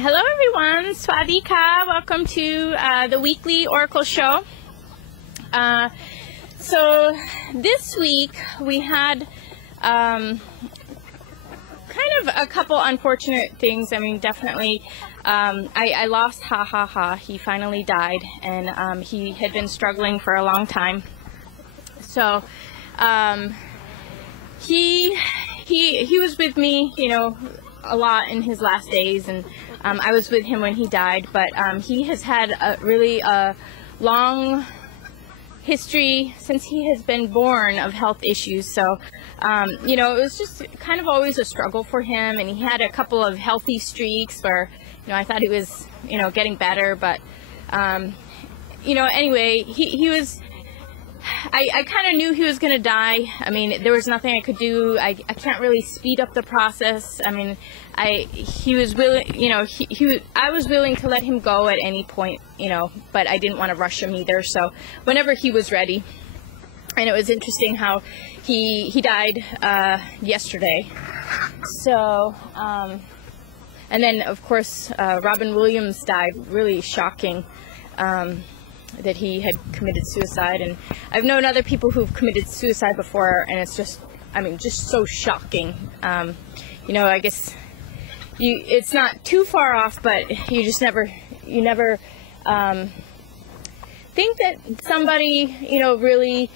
Hello everyone, Swadika. Welcome to the weekly Oracle show. So this week we had kind of a couple unfortunate things. I mean, definitely I lost Ha Ha Ha. He finally died, and he had been struggling for a long time. So he was with me, you know, a lot in his last days, and I was with him when he died, but he has had a really long history since he has been born of health issues. So you know, it was just kind of always a struggle for him, and he had a couple of healthy streaks where, you know, I thought he was, you know, getting better, but you know, anyway, he was, I kind of knew he was going to die. I mean, there was nothing I could do. I can't really speed up the process. I mean, he was willing, you know, I was willing to let him go at any point, you know, but I didn't want to rush him either. So whenever he was ready. And it was interesting how he died yesterday. So, and then of course, Robin Williams died. Really shocking. That he had committed suicide, and I've known other people who've committed suicide before, and it's just, I mean, just so shocking. You know, I guess it's not too far off, but you never think that somebody, you know, really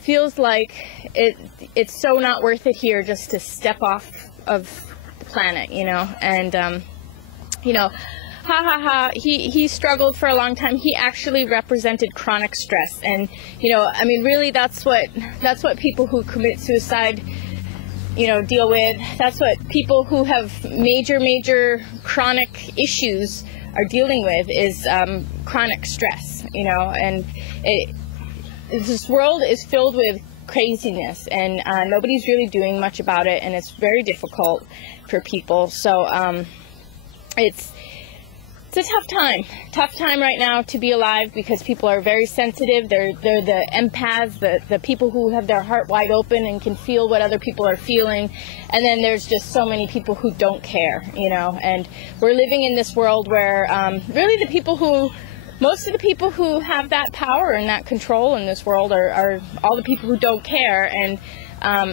feels like it's so not worth it here just to step off of the planet, you know, and you know, Ha Ha Ha, he struggled for a long time. He actually represented chronic stress, and you know, I mean, really, that's what people who commit suicide, you know, deal with. That's what people who have major chronic issues are dealing with, is chronic stress, you know. And this world is filled with craziness, and nobody's really doing much about it, and it's very difficult for people. So it's a tough time right now to be alive, because people are very sensitive. They're the empaths, the people who have their heart wide open and can feel what other people are feeling. And then there's just so many people who don't care, you know. And we're living in this world where really most of the people who have that power and that control in this world are all the people who don't care, and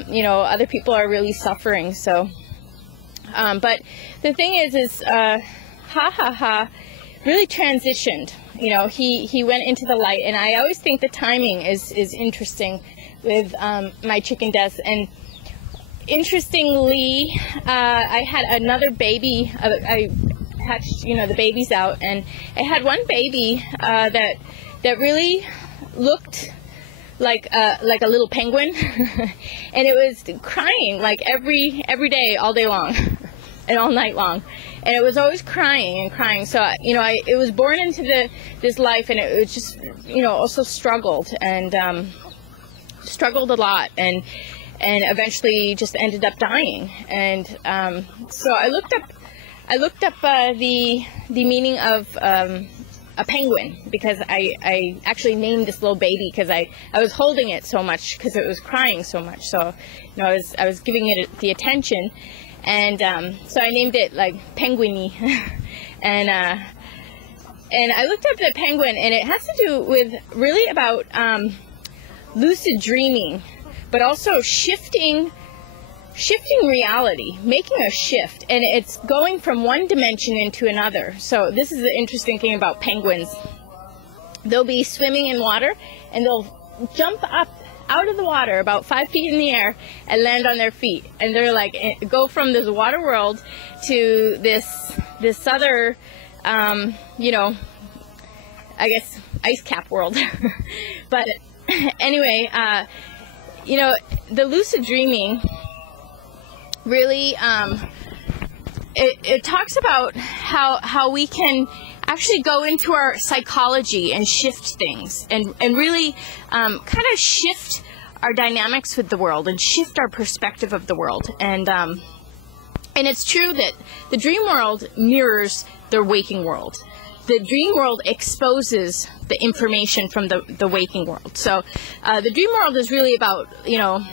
you know, other people are really suffering. So but the thing is Ha Ha Ha really transitioned. You know, he went into the light, and I always think the timing is interesting with my chicken deaths. And interestingly, I had another baby. I hatched, you know, the babies out, and I had one baby that really looked like a little penguin, and it was crying like every day, all day long, and all night long. And it was always crying and crying. So, you know, it was born into this life, and it was just, you know, also struggled and struggled a lot, and eventually just ended up dying. And so I looked up the meaning of a penguin, because I actually named this little baby because I was holding it so much because it was crying so much. So, you know, I was giving it the attention. And so I named it like Penguiny, and I looked up the penguin, and it has to do with really about lucid dreaming, but also shifting reality, making a shift, and it's going from one dimension into another. So this is the interesting thing about penguins. They'll be swimming in water, and they'll jump up out of the water about 5 feet in the air and land on their feet, and they're like, go from this water world to this other you know, I guess ice cap world. But anyway, you know, the lucid dreaming really it talks about how we can actually go into our psychology and shift things, and really kind of shift our dynamics with the world and shift our perspective of the world. And it's true that the dream world mirrors the waking world. The dream world exposes the information from the waking world. So the dream world is really about, you know,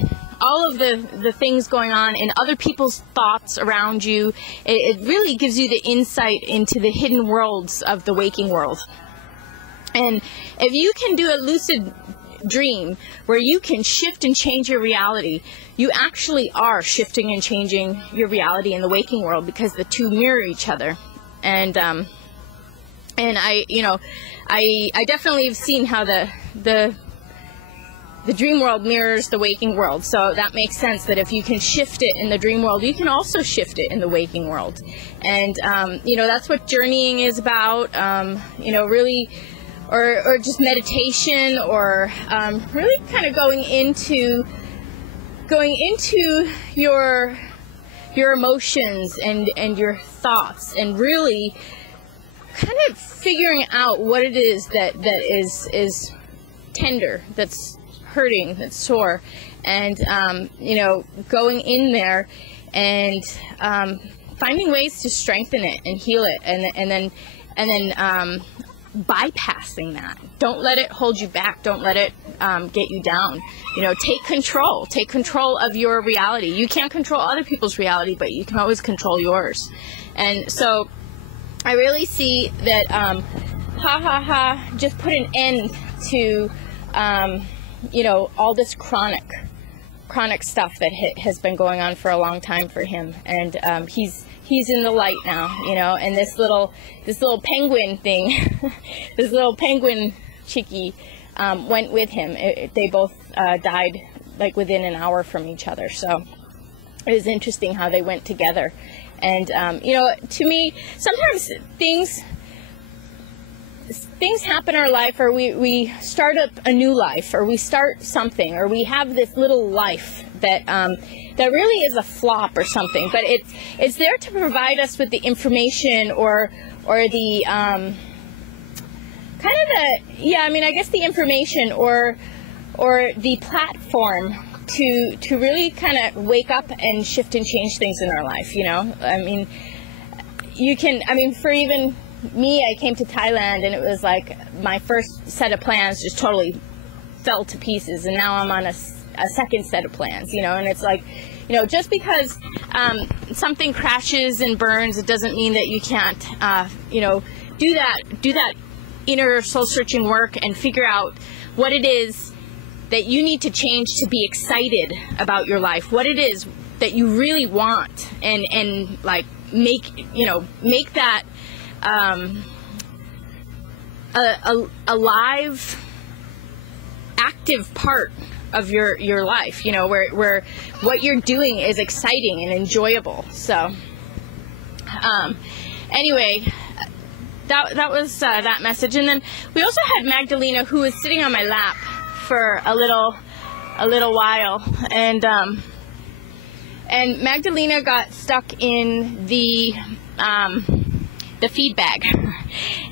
all of the things going on in other people's thoughts around you. It really gives you the insight into the hidden worlds of the waking world. And if you can do a lucid dream where you can shift and change your reality, you actually are shifting and changing your reality in the waking world, because the two mirror each other. And I, you know, I definitely have seen how the dream world mirrors the waking world. So that makes sense that if you can shift it in the dream world, you can also shift it in the waking world. And you know, that's what journeying is about. You know, really, or just meditation, or really kind of going into your emotions and your thoughts, and really kind of figuring out what it is that is tender, that's hurting, that's sore, and you know, going in there and finding ways to strengthen it and heal it, and then bypassing that. Don't let it hold you back. Don't let it get you down. You know, take control of your reality. You can't control other people's reality, but you can always control yours. And so I really see that just put an end to you know, all this chronic stuff that has been going on for a long time for him. And he's in the light now, you know, and this little penguin thing, this little penguin chickie went with him. They both died like within an hour from each other. So it was interesting how they went together. And you know, to me, sometimes things happen in our life, or we start up a new life, or we start something, or we have this little life that that really is a flop or something, but it's there to provide us with the information, or the kind of I guess the information, or the platform to really kind of wake up and shift and change things in our life. You know, I mean, for even me, I came to Thailand, and it was like my first set of plans just totally fell to pieces, and now I'm on a second set of plans, you know. And it's like, you know, just because something crashes and burns, it doesn't mean that you can't you know, do that inner soul searching work and figure out what it is that you need to change to be excited about your life, what it is that you really want, and like make that a live, active part of your life, you know, where what you're doing is exciting and enjoyable. So anyway, that was that message. And then we also had Magdalena, who was sitting on my lap for a little while, and Magdalena got stuck in the feed bag,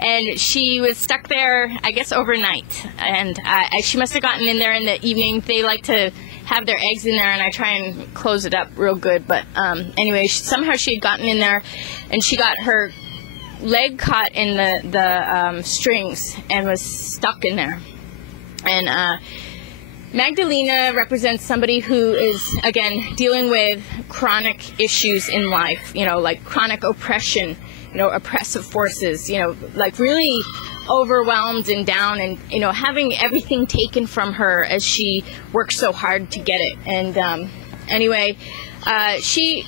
and she was stuck there, I guess, overnight. And she must have gotten in there in the evening. They like to have their eggs in there, and I try and close it up real good. But anyway, somehow she had gotten in there, and she got her leg caught in the strings and was stuck in there. And Magdalena represents somebody who is, again, dealing with chronic issues in life, you know, like chronic oppression, you know, oppressive forces, you know, like really overwhelmed and down, and, you know, having everything taken from her as she works so hard to get it. And anyway, she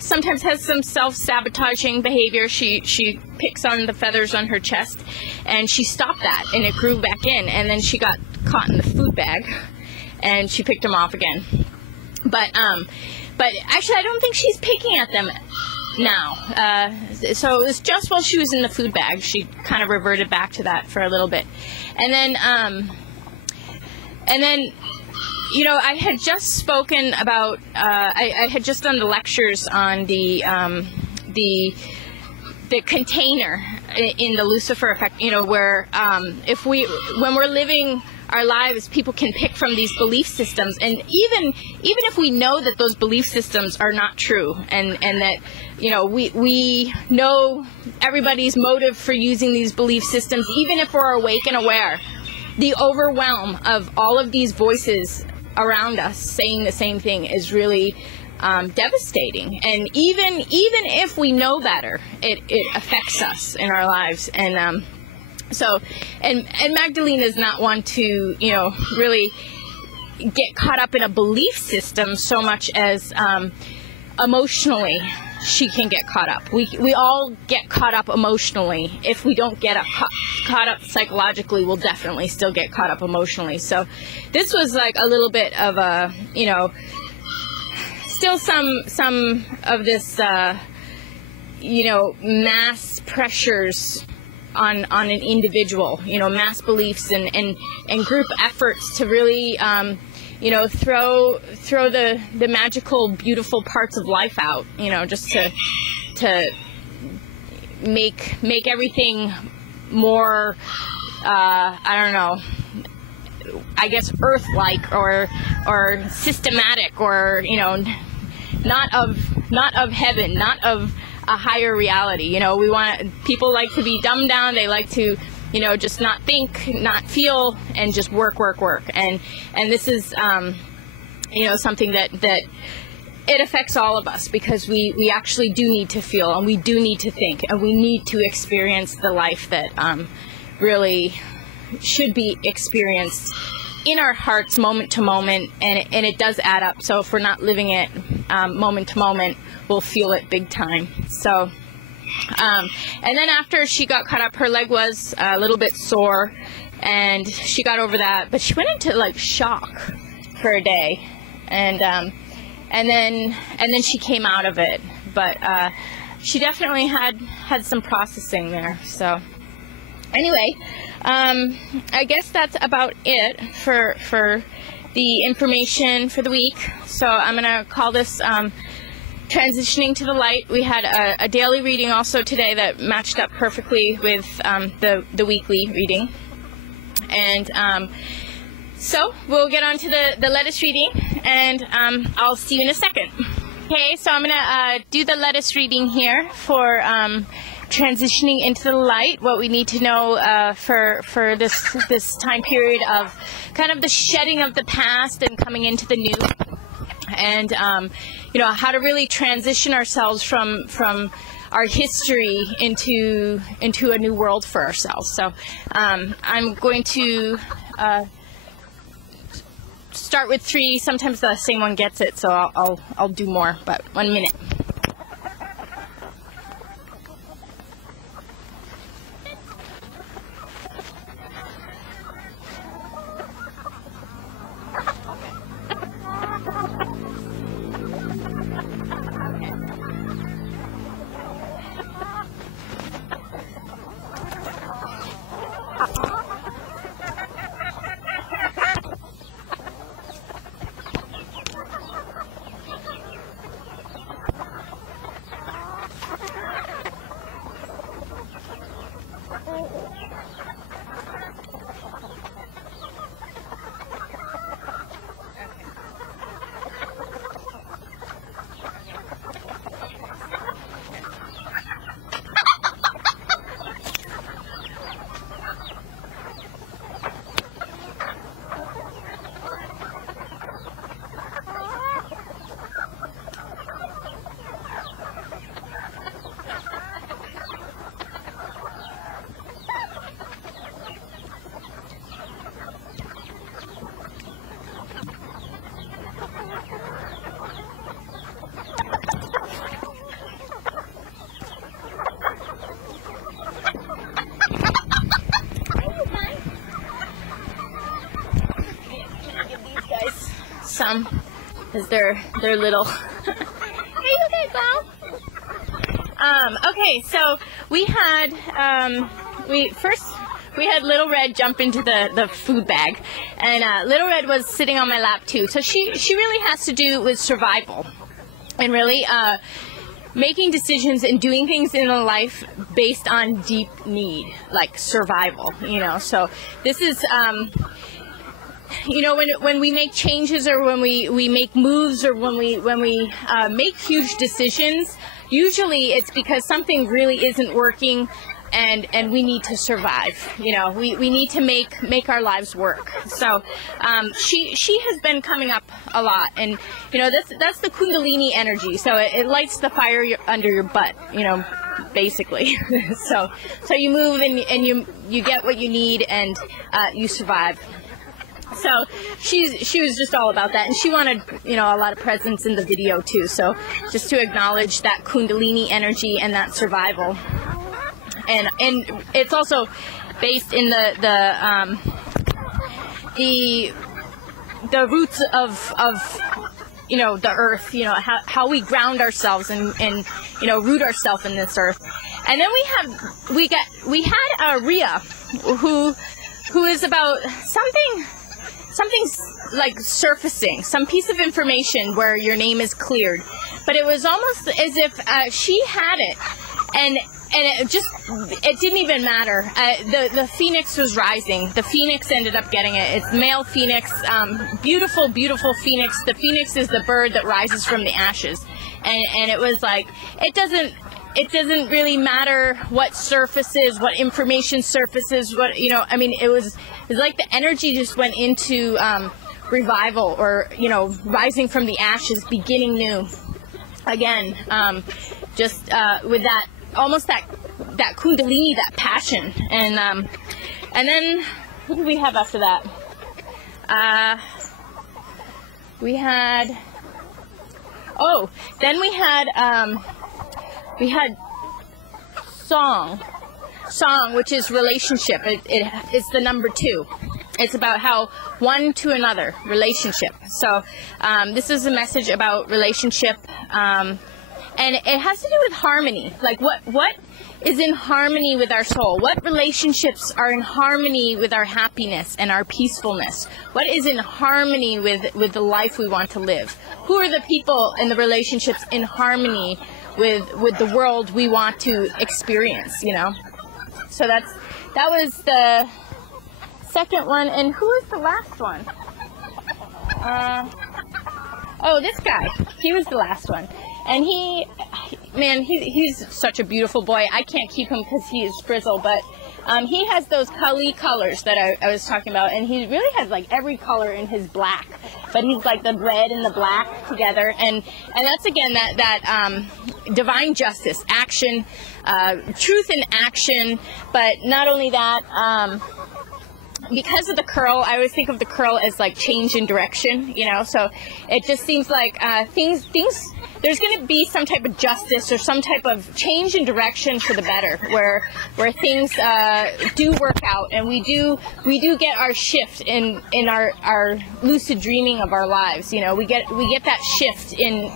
sometimes has some self-sabotaging behavior. She picks on the feathers on her chest, and she stopped that, and it grew back in, and then she got caught in the food bag, and she picked them off again. But actually, I don't think she's picking at them now. So it was just while she was in the food bag, she kind of reverted back to that for a little bit. And then you know, I had just spoken about, I had just done the lectures on the container in the Lucifer effect, you know, where when we're living our lives, people can pick from these belief systems, and even if we know that those belief systems are not true, and that, you know, we know everybody's motive for using these belief systems, even if we're awake and aware, the overwhelm of all of these voices around us saying the same thing is really devastating. And even if we know better, it affects us in our lives. And so Magdalene is not one to, really get caught up in a belief system so much as emotionally she can get caught up. We all get caught up emotionally. If we don't get caught up psychologically, we'll definitely still get caught up emotionally. So this was like a little bit of a, still some of this, mass pressures on an individual, mass beliefs and group efforts to really, throw the magical, beautiful parts of life out, just to make everything more, I guess Earth-like or systematic, or not of heaven, not of a higher reality. People like to be dumbed down. They like to just not think, not feel, and just work. And this is, something that it affects all of us, because we actually do need to feel, and we do need to think, and we need to experience the life that really should be experienced in our hearts moment to moment, and it does add up. So if we're not living it moment to moment, we'll feel it big time. So and then after she got caught up, her leg was a little bit sore, and she got over that, but she went into like shock for a day, and then she came out of it. But she definitely had some processing there. So anyway, I guess that's about it for the information for the week. So I'm gonna call this Transitioning to the Light. We had a daily reading also today that matched up perfectly with the weekly reading. And so we'll get on to the lettuce reading, and I'll see you in a second. Okay, so I'm going to do the lettuce reading here for transitioning into the light, what we need to know for this time period of kind of the shedding of the past and coming into the new. And how to really transition ourselves from our history into a new world for ourselves. So I'm going to start with 3. Sometimes the same one gets it, so I'll do more, but 1 minute. Some, because they're little. Are you okay, Bob? Okay, so we had we had Little Red jump into the food bag, and Little Red was sitting on my lap too. So she really has to do with survival, and really making decisions and doing things in a life based on deep need, like survival. So this is. When we make changes, or when we make moves, or when we make huge decisions, usually it's because something really isn't working and we need to survive. You know, we need to make our lives work. So she has been coming up a lot, and you know, that's the Kundalini energy. So it lights the fire under your butt, you know, basically. so you move and you get what you need, and you survive. So she was just all about that, and she wanted, you know, a lot of presence in the video too. So just to acknowledge that Kundalini energy and that survival, and it's also based in the roots of you know, the earth, you know, how we ground ourselves and you know, root ourselves in this earth. And then we had Rhea, who is about something's like surfacing, some piece of information where your name is cleared, but it was almost as if she had it, and it didn't even matter. The phoenix was rising. The phoenix ended up getting it. It's male phoenix, beautiful phoenix. The phoenix is the bird that rises from the ashes, and it was like, it doesn't really matter what surfaces, what information surfaces, what, you know, I mean, it was like the energy just went into revival, or, you know, rising from the ashes, beginning new again, just with that, almost that Kundalini, that passion. And then what did we have after that? Then we had song, which is relationship. It's the number 2. It's about how one to another, relationship. So this is a message about relationship, and it has to do with harmony. Like what is in harmony with our soul? What relationships are in harmony with our happiness and our peacefulness? What is in harmony with the life we want to live? Who are the people and the relationships in harmony with the world we want to experience, you know? So that was the second one. And who was the last one? This guy. He was the last one. And he's such a beautiful boy. I can't keep him because he is frizzle, but he has those Kali colors that I was talking about, and he really has like every color in his black, but he's like the red and the black together, and that's again that divine justice, action, truth in action. But not only that, because of the curl, I always think of the curl as like change in direction, you know, so it just seems like things there's going to be some type of justice or some type of change in direction for the better, where things do work out, and we do get our shift in our lucid dreaming of our lives. You know, we get that shift in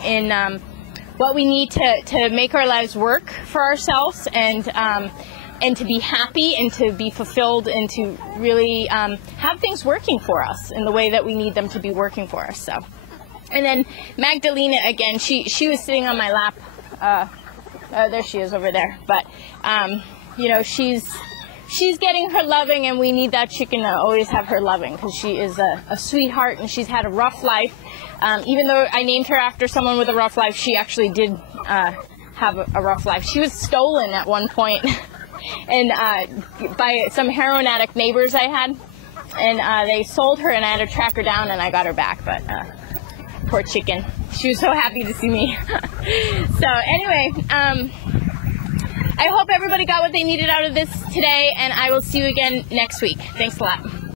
what we need to make our lives work for ourselves, and to be happy and to be fulfilled and to really have things working for us in the way that we need them to be working for us. So. And then Magdalena, again, she was sitting on my lap. There she is over there. But, you know, she's getting her loving, and we need that chicken to always have her loving, because she is a sweetheart, and she's had a rough life. Even though I named her after someone with a rough life, she actually did have a rough life. She was stolen at one point and by some heroin addict neighbors I had. And they sold her, and I had to track her down, and I got her back. But poor chicken. She was so happy to see me. So anyway, I hope everybody got what they needed out of this today, and I will see you again next week. Thanks a lot.